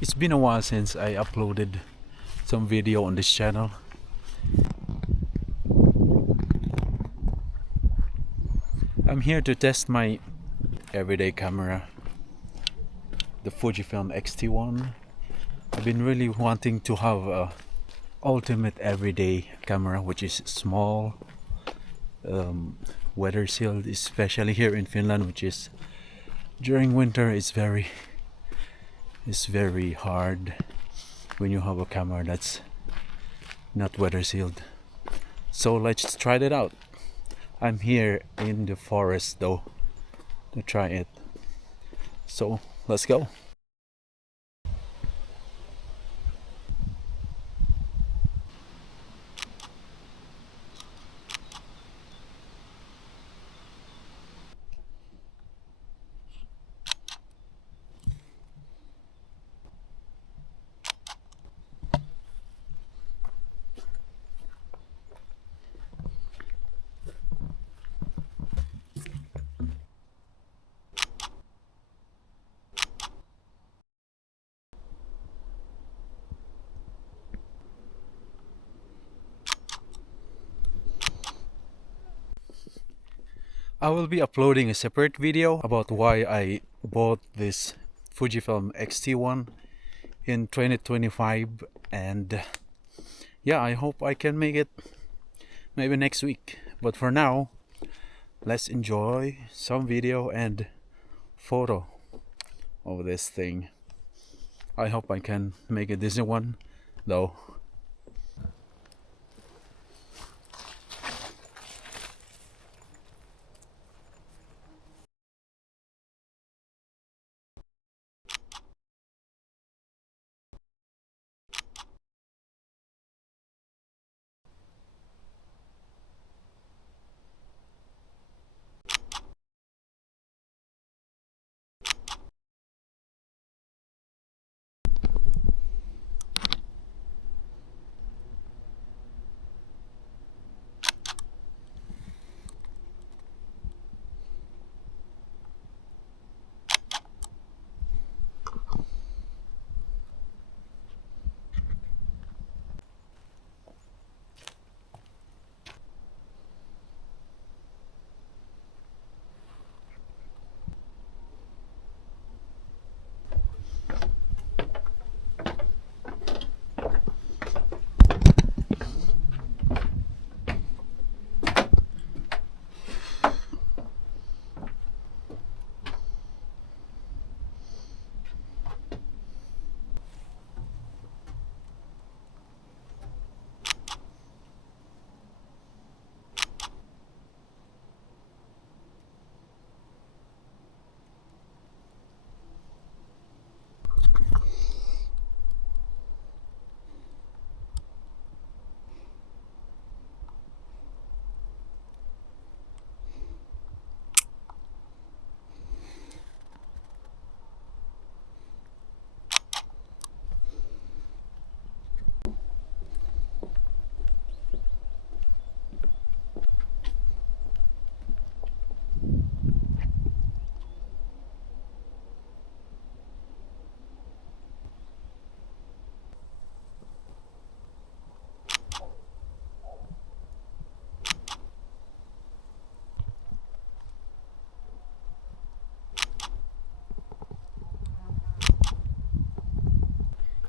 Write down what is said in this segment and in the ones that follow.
It's been a while since I uploaded some video on this channel. I'm here to test my everyday camera, the Fujifilm xt1. I've been really wanting to have a ultimate everyday camera which is small, weather sealed, especially here in Finland, which is during winter it's very hard when you have a camera that's not weather sealed. So let's try that out. I'm here in the forest though to try it. So let's go. I will be uploading a separate video about why I bought this Fujifilm xt1 in 2025, and yeah, I hope I can make it maybe next week. But for now, let's enjoy some video and photo of this thing. I hope I can make a decent one though.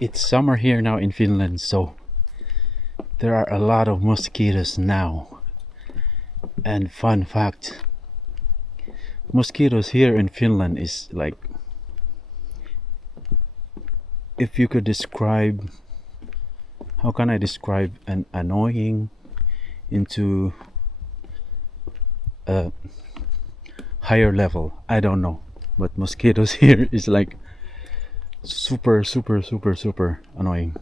It's summer here now in Finland, so there are a lot of mosquitoes now. And fun fact, mosquitoes here in Finland is like, if you could describe, how can I describe an annoying into a higher level? I don't know, but mosquitoes here is like super annoying.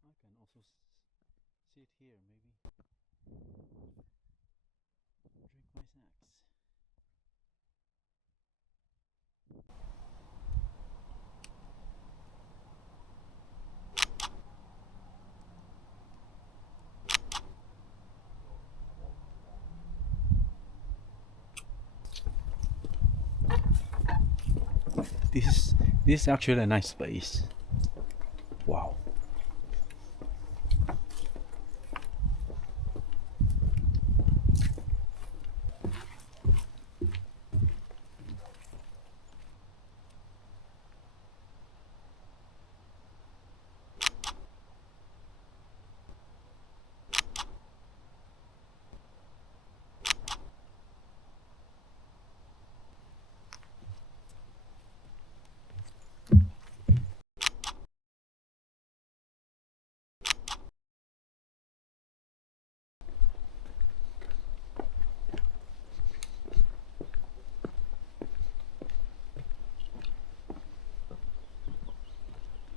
I can also sit here, maybe drink my snacks. this is actually a nice place. Wow.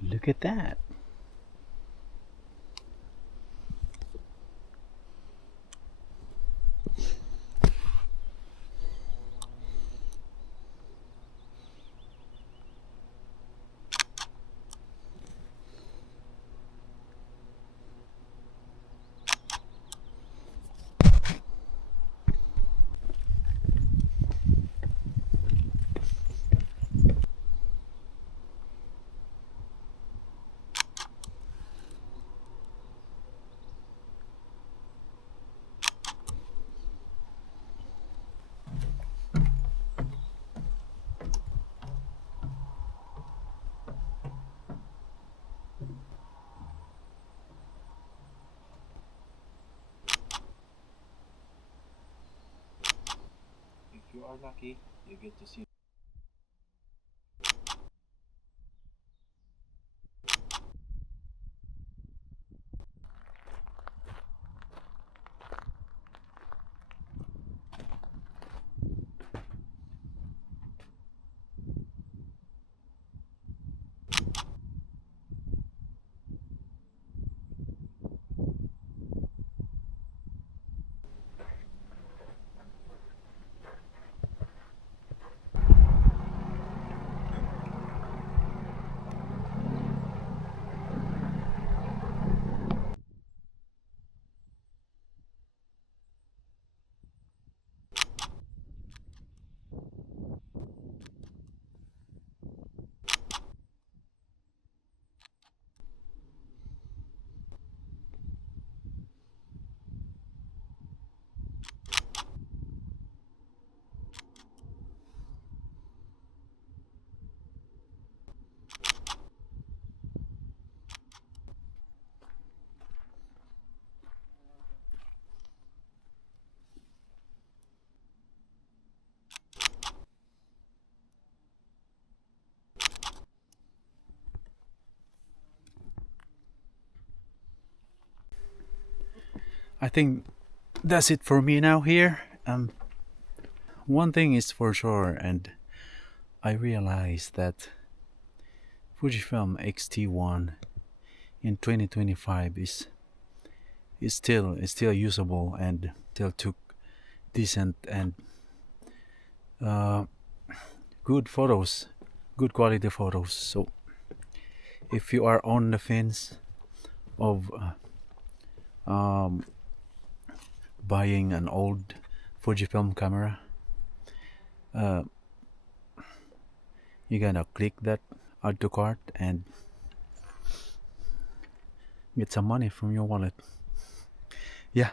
Look at that. If you are lucky, you get to see. I think that's it for me now here. One thing is for sure, and I realized that Fujifilm xt1 in 2025 is still usable and still took decent and good photos, good quality photos. So if you are on the fence of buying an old Fujifilm camera, you're gonna click that add to cart and get some money from your wallet. Yeah,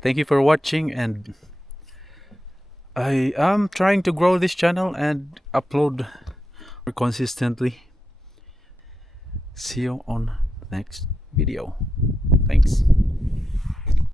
thank you for watching, and I am trying to grow this channel and upload consistently. See you on the next video. Thanks.